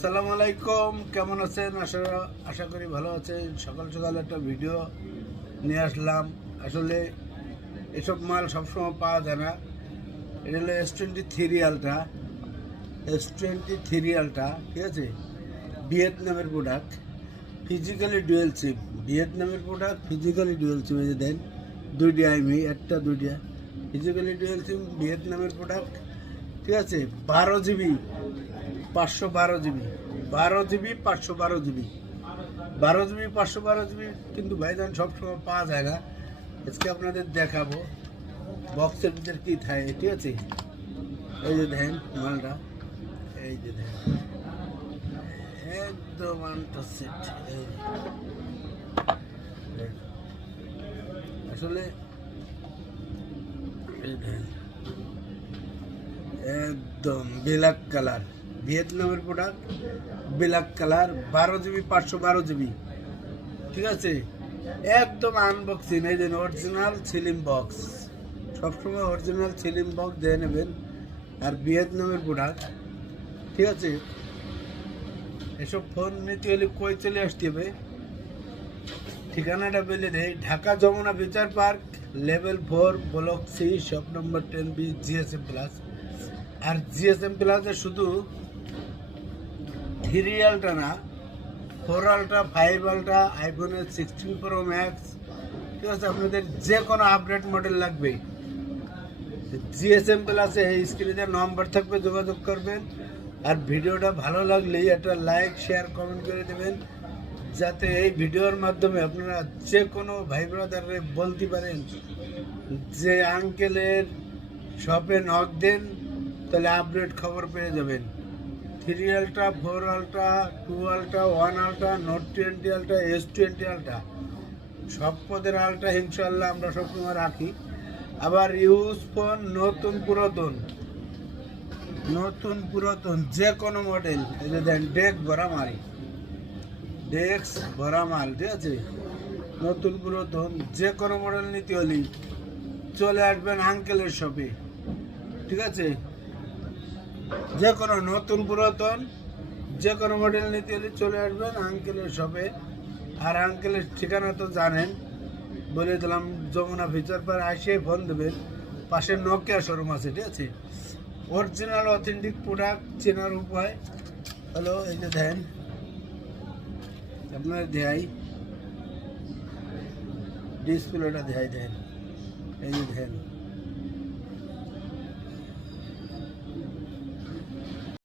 আসসালামু আলাইকুম, কেমন আছেন? আশা করি ভালো আছেন। সকাল সকাল একটা ভিডিও নিয়ে আসলাম। আসলে এসব মাল সবসময় পাওয়া যায় না। এটা হলো S23 আলট্রা, S23 আলট্রা, ঠিক আছে? ভিয়েতনামের প্রোডাক্ট, ফিজিক্যালি ডুয়েল সিম। ভিয়েতনামের প্রোডাক্ট, ফিজিক্যালি ডুয়েল সিম। এই যে দেন, দুইটা আইমি, একটা দুইটা ফিজিক্যালি ডুয়েল সিম, ভিয়েতনামের প্রোডাক্ট, ঠিক আছে? 12 GB, 512 GB, 12 GB, 512 GB, 12 GB, 512 GB। কিন্তু ভাইজান সবসময় পাওয়া যায় না। আজকে আপনাদের দেখাবো বক্সের ভিতরে কী থাকে, ঠিক আছে? এই যে দেখেন মালটা, এই যে দেখেন একদম আনটাচড। আসলে এই দেখেন একদম ব্ল্যাক কালার, ভিয়েতনামের product, black colour, 12 GB, 512 GB, ঠিক আছে? একদম আনবক্সিং। এই যে অরিজিনাল সিলিম বক্স, সবসময় অরিজিনাল সিলিম বক্স দিয়ে নেবেন। আর ভিয়েতনামের প্রোডাক্ট, ঠিক আছে? এসব ফোন নিতে হলে কই চলে আসতে হবে? ঠিকানাটা বলে দেয়, Dhaka Jamuna future park, level 4, block C, shop number 10B, GSM plus. আর GSM প্লাসে শুধু 3 আলট্রা না, 4 আলট্রা, 5 আলট্রা, আইফোনের 16 Pro Max, ঠিক আছে? আপনাদের যে কোনো আপডেট মডেল লাগবে, GSM প্লাসে এই স্ক্রিনে নম্বর থাকবে, যোগাযোগ করবেন। আর ভিডিওটা ভালো লাগলেই একটা লাইক, শেয়ার, কমেন্ট করে দেবেন, যাতে এই ভিডিওর মাধ্যমে আপনারা যে কোনো ভাই ব্রাদারে বলতে পারেন যে আঙ্কেলের শপে নক দেন, তাহলে আপডেট খবর পেয়ে যাবেন। 3 ultra, 4 ultra, 2 ultra, 1 ultra, note 20 ultra, S20 ultra, সব পদের আলট্রা ইনশাল্লাহ আমরা সবসময় রাখি। আবার ইউজ ফোন, নতুন পুরাতন যে কোনো মডেল, এই যে দেন ডেস্ক ভরা মাল, ঠিক আছে? নতুন পুরাতন যে কোনো মডেল নিতে হলে চলে আসবেন আঙ্কেলের শপে, ঠিক আছে? যে কোনো নতুন পুরাতন যে কোনো মডেল নিতে হলে চলে আসবেন আঙ্কেলের শপে। আর আঙ্কেলের ঠিকানা তো জানেন, বলে দিলাম, যমুনা ফিচার পার আসে ফোন দেবেন, পাশে নোকিয়া শোরুম আছে, ঠিক আছে? অরিজিনাল অথেন্টিক প্রোডাক্ট চেনার উপায় হলো, এই যে দেন আপনার দেয় ডিসপ্লেটা দেখাই দেন, এই যে দেন